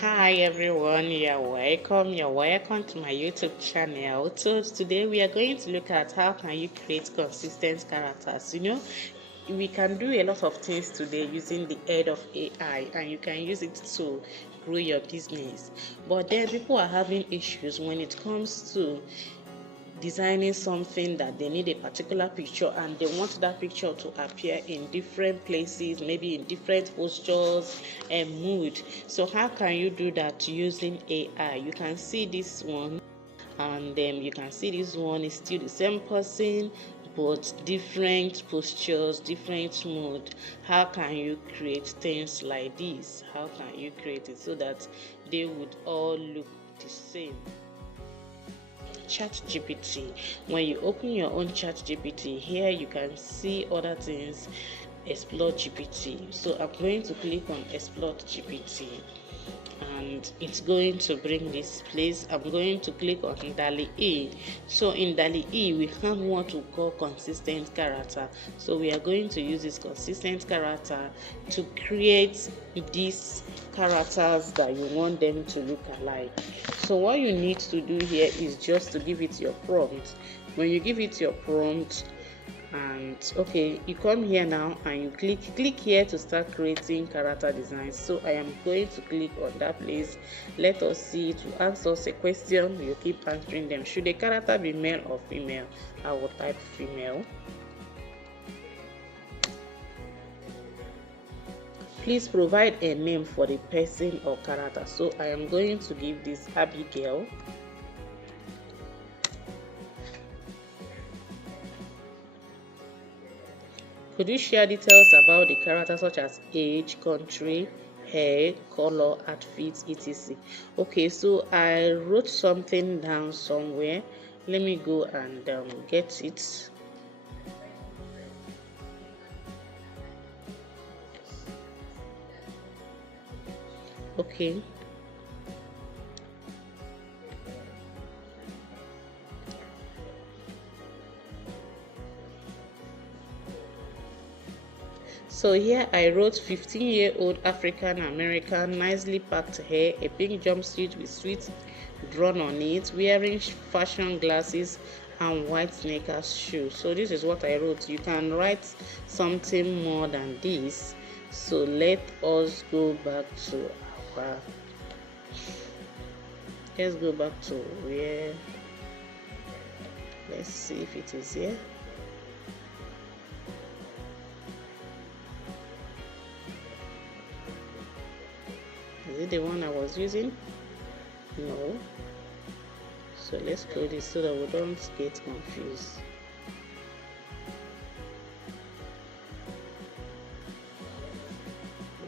Hi everyone, you're welcome to my YouTube channel. So today we are going to look at how can you create consistent characters. We can do a lot of things today using the aid of AI, and you can use it to grow your business. But then people are having issues when it comes to designing something that they need a particular picture and they want that picture to appear in different places, maybe in different postures and mood. So how can you do that using AI? You can see this one, and you can see this one is still the same person but different postures, different mood. How can you create things like this? How can you create it so that they would all look the same? Chatgpt. When you open your own Chatgpt, here you can see other things. Explore GPT. So I'm going to click on Explore GPT, and it's going to bring this place. I'm going to click on DALL-E. So in DALL-E we have what we call consistent character. So we are going to use this consistent character to create these characters that you want them to look alike. So what you need to do here is just to give it your prompt. When you give it your prompt, and okay, you come here now and you click here to start creating character designs. So I am going to click on that place. Let us see, to ask us a question, you keep answering them. Should a character be male or female? I will type female. Please provide a name for the person or character. So I am going to give this Abigail. Could you share details about the character such as age, country, hair, color, outfit, etc.? Okay, so I wrote something down somewhere. Let me go and get it. Okay. So here I wrote 15-year-old African American, nicely packed hair, a pink jumpsuit with sweet drawn on it, wearing fashion glasses and white sneakers shoes. So this is what I wrote. You can write something more than this. So let us go back to our, let's go back to where, let's see if it is here. Is it the one I was using? No. So let's close this so that we don't get confused.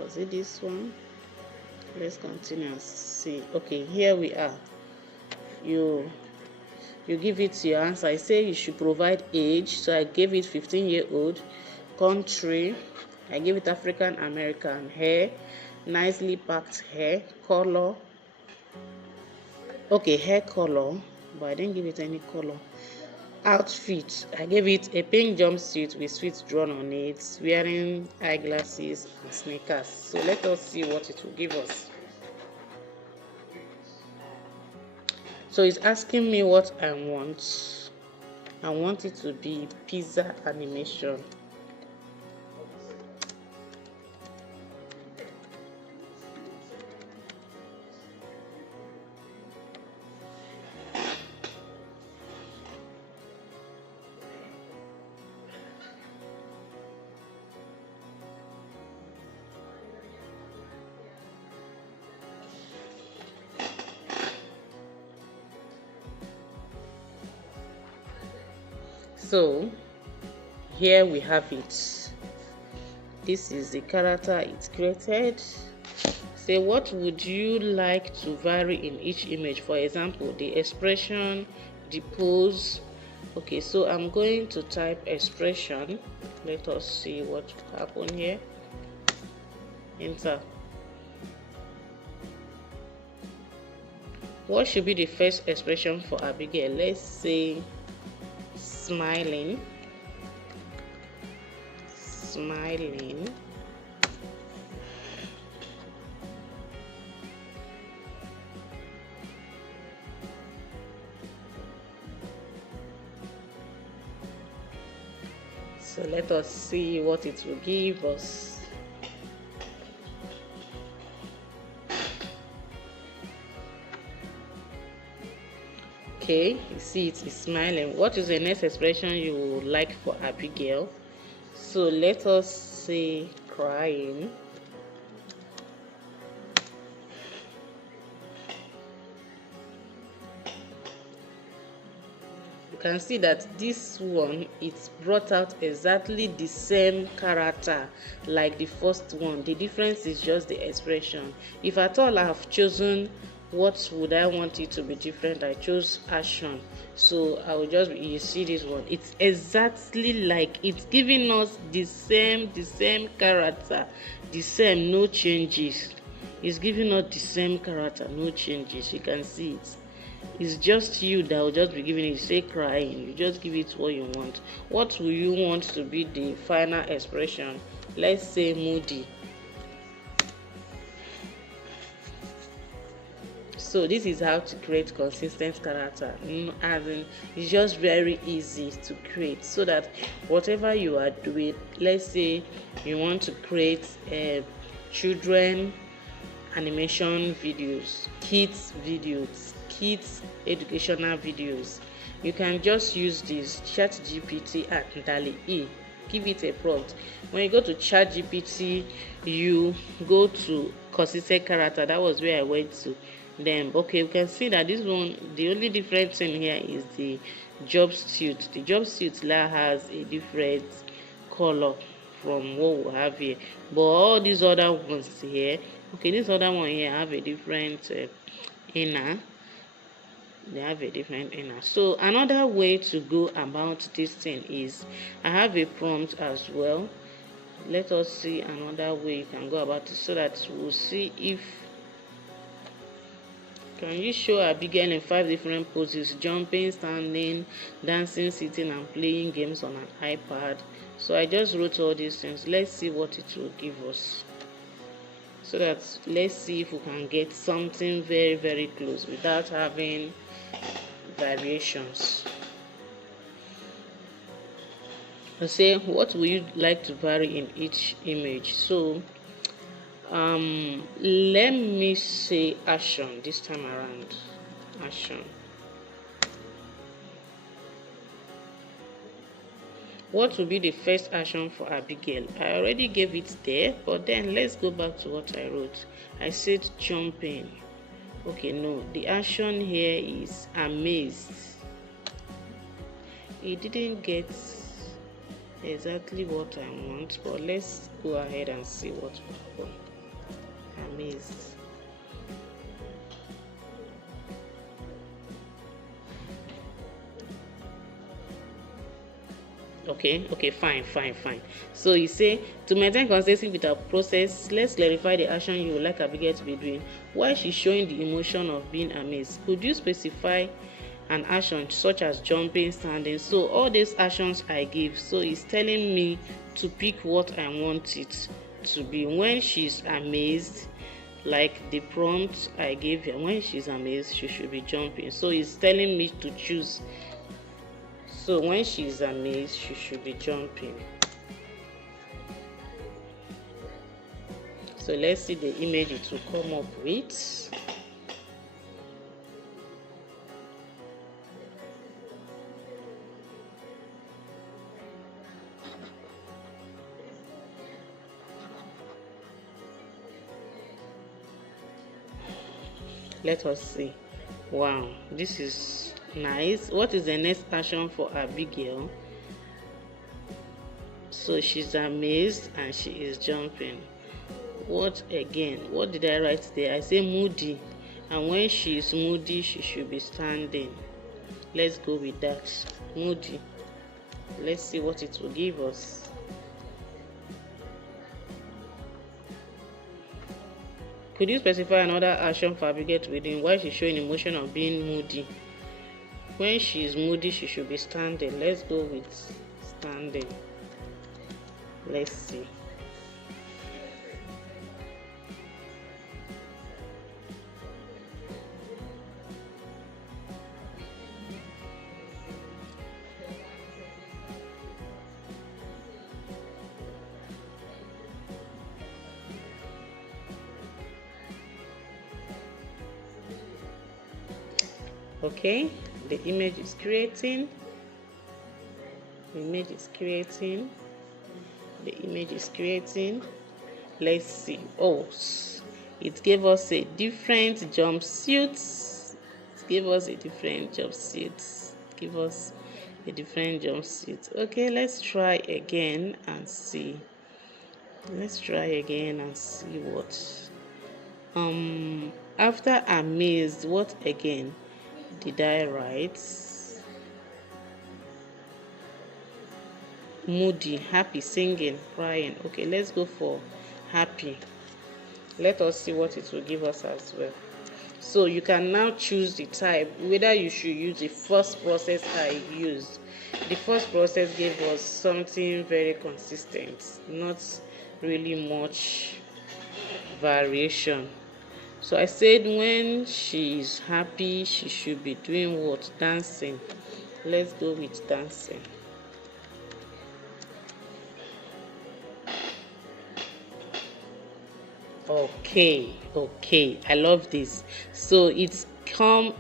Was it this one? Let's continue and see. Okay, here we are. You give it your answer. I say you should provide age, so I gave it 15-year-old. Country, I gave it African American. Hair, nicely packed hair. Color, okay, hair color, but I didn't give it any color. Outfit, I gave it a pink jumpsuit with sweet drawn on it, wearing eyeglasses and sneakers. So let us see what it will give us. So it's asking me what I want. I want it to be pizza animation. So here we have it. This is the character it's created. Say, what would you like to vary in each image? For example, the expression, the pose. Okay, so I'm going to type expression. Let us see what will happen here. Enter. What should be the first expression for Abigail? Let's say smiling. Smiling. So let us see what it will give us. Okay, you see it is smiling. What is the next expression you would like for Abigail? So let us say crying. You can see that this one, it brought out exactly the same character like the first one. The difference is just the expression. If at all I have chosen what would I want it to be different, I chose action. So I will just, you see this one, it's exactly like, it's giving us the same character, the same, no changes. It's giving us the same character, no changes. You can see it. It's just you that will just be giving it. Say crying, you just give it what you want. What will you want to be the final expression? Let's say moody. So this is how to create consistent character. As in, it's just very easy to create, so that whatever you are doing, let's say you want to create children animation videos, kids educational videos, you can just use this Chatgpt and DALL-E. Give it a prompt. When you go to Chatgpt, you go to consistent character. That was where I went to. Then okay, you can see that this one, the only different thing here is the job suit. The job suit now has a different color from what we have here, but all these other ones here, okay, this other one here have a different inner. They have a different inner. So another way to go about this thing is, I have a prompt as well. Let us see another way you can go about it, so that we'll see if, can you show Abigail in 5 different poses: jumping, standing, dancing, sitting, and playing games on an iPad. So I just wrote all these things. Let's see what it will give us, so that let's see if we can get something very, very close without having variations. Let's say, what would you like to vary in each image? So let me say action this time around. Action. What will be the first action for Abigail? I already gave it there, but then let's go back to what I wrote. I said jumping. Okay, no, the action here is amazed. It didn't get exactly what I want, but let's go ahead and see what will happen. Amazed. Okay, fine. So you say, to maintain consistency with our process, let's clarify the action you would like Abigail to be doing while she's showing the emotion of being amazed. Could you specify an action such as jumping, standing? So all these actions I give, so it's telling me to pick what I want it to be. When she's amazed, like the prompt I gave her, when she's amazed, she should be jumping. So it's telling me to choose. So when she's amazed, she should be jumping. So let's see the image it will come up with. Let us see. Wow, this is nice. What is the next action for Abigail? So she's amazed and she is jumping. What again? What did I write there? I say moody, and when she is moody, she should be standing. Let's go with that. Moody. Let's see what it will give us. Could you specify another action for Abigail to be doing while she's showing emotion of being moody? When she is moody, she should be standing. Let's go with standing. Let's see. Okay, the image is creating. The image is creating. The image is creating. Let's see. Oh, it gave us a different jumpsuit. It gave us a different jumpsuit. Give us a different jumpsuit. Okay, let's try again and see. Let's try again and see what. After amazed, what again did I write? Moody, happy, singing, crying. Okay, let's go for happy. Let us see what it will give us as well. So you can now choose the type, whether you should use the first process I used. The first process gave us something very consistent, not really much variation. So I said when she is happy, she should be doing what? Dancing. Let's go with dancing. Okay, I love this. So it came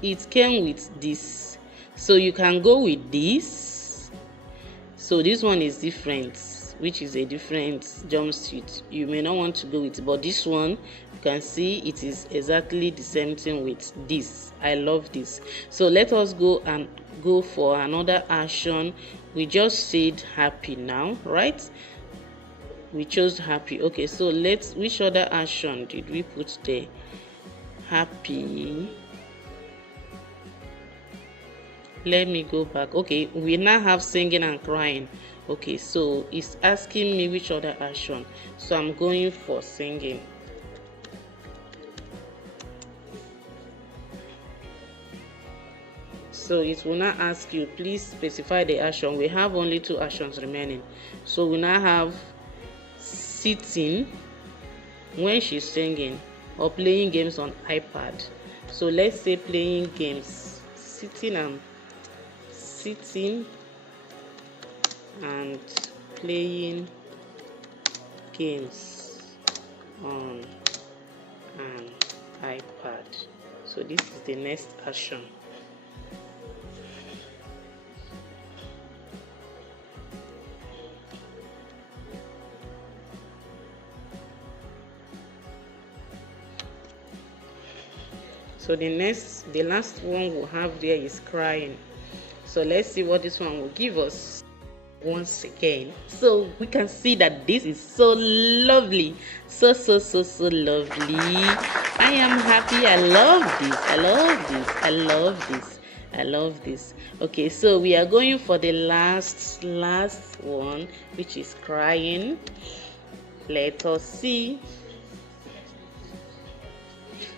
with this, so you can go with this. So this one is different, which is a different jumpsuit. You may not want to go with, but this one you can see it is exactly the same thing with this. I love this. So let us go for another action. We just said happy now, right? We chose happy. Okay, so which other action did we put there? Happy. Let me go back. Okay, we now have singing and crying. Okay, so it's asking me which other action, so I'm going for singing. So it will now ask you, please specify the action. We have only 2 actions remaining, so we now have sitting when she's singing, or playing games on iPad. So let's say playing games, sitting and playing games on an iPad. So this is the next action. So the last one we'll have there is crying. So let's see what this one will give us once again. So we can see that this is so lovely, so lovely. I am happy. I love this. I love this. I love this. I love this. Okay, so we are going for the last one, which is crying. Let us see.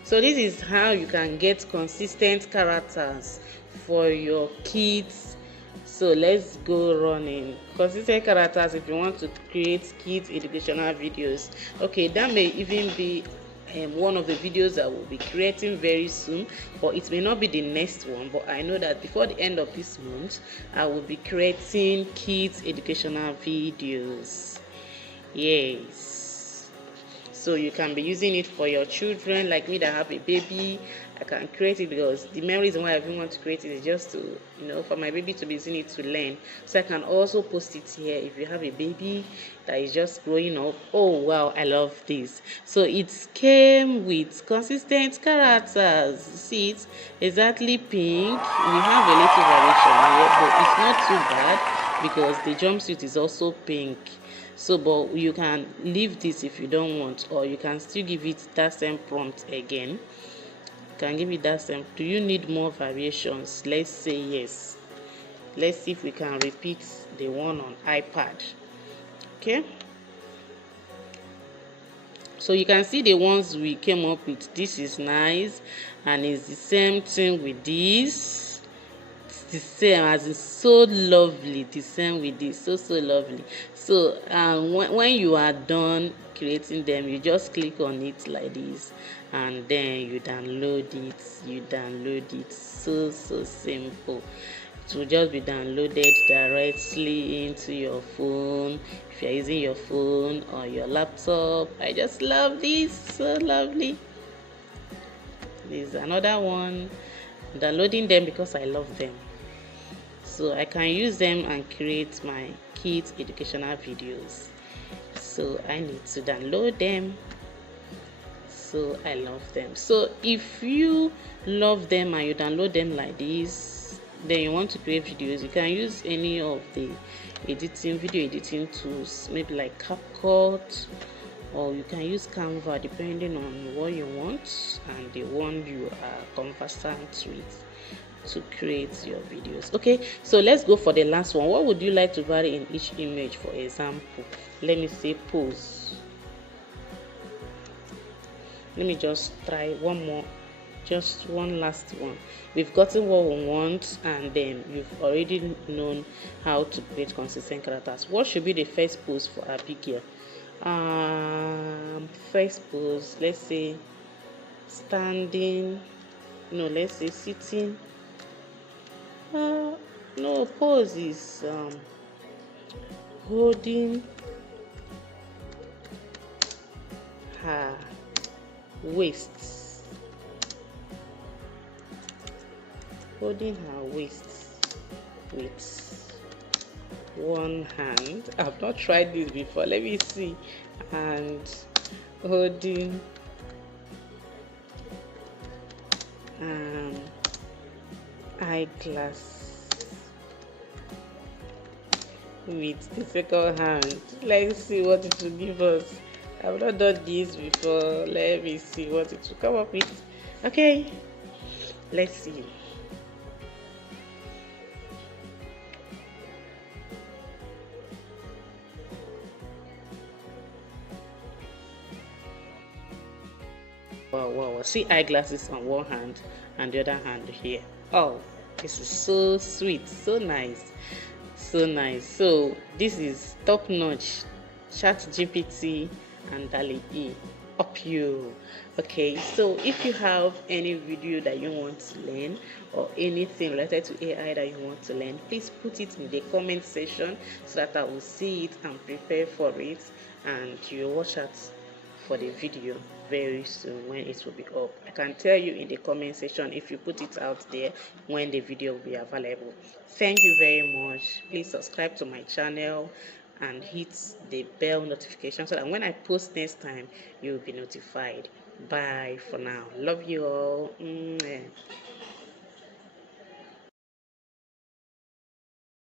So this is how you can get consistent characters for your kids. So let's go running. Consistent characters if you want to create kids educational videos. Okay, that may even be one of the videos that we'll be creating very soon, or it may not be the next one, but I know that before the end of this month I will be creating kids educational videos. Yes, so you can be using it for your children. Like me that have a baby, I can create it because the main reason why I even want to create it is just to, for my baby to be using it to learn. So I can also post it here if you have a baby that is just growing up. Oh wow, I love this. So it came with consistent characters. See, it's exactly pink. We have a little variation here, but it's not too bad because the jumpsuit is also pink. So but you can leave this if you don't want, or you can still give it that same prompt again. You can give it that same. Do you need more variations? Let's say yes. Let's see if we can repeat the one on iPad. Okay, so you can see the ones we came up with. This is nice, and it's the same thing with this. The same, as it's so lovely. The same with this, so lovely. So when you are done creating them, you just click on it like this, and then you download it. So simple. It will just be downloaded directly into your phone if you're using your phone or your laptop. I just love this, so lovely. There's another one. downloading them because I love them, so I can use them and create my kids educational videos. So I need to download them. So I love them. So if you love them and you download them like this, then you want to create videos, you can use any of the video editing tools, maybe like CapCut, or you can use Canva depending on what you want and the one you are conversant with to create your videos. Okay, so let's go for the last one. What would you like to vary in each image? For example, let me say pose. Let me just try one more, just one last one. We've gotten what we want, and then you've already known how to create consistent characters. What should be the first pose for Abigail? First pose, let's say standing, no, let's say sitting. No, pose is holding her waist, holding her waist with one hand. I've not tried this before, let me see. And holding eyeglass with the second hand. Let's see what it will give us. I've not done this before. Let me see what it will come up with. Okay, let's see. Wow, see eyeglasses on one hand and the other hand here. Oh, this is so sweet, so nice, so nice. So this is top notch Chatgpt and DALL-E up you. Okay, so if you have any video that you want to learn or anything related to AI that you want to learn, please put it in the comment section so that I will see it and prepare for it, and you watch out for the video very soon when it will be up. I can tell you in the comment section if you put it out there when the video will be available. Thank you very much. Please subscribe to my channel and hit the bell notification so that when I post next time, you will be notified. Bye for now. Love you all.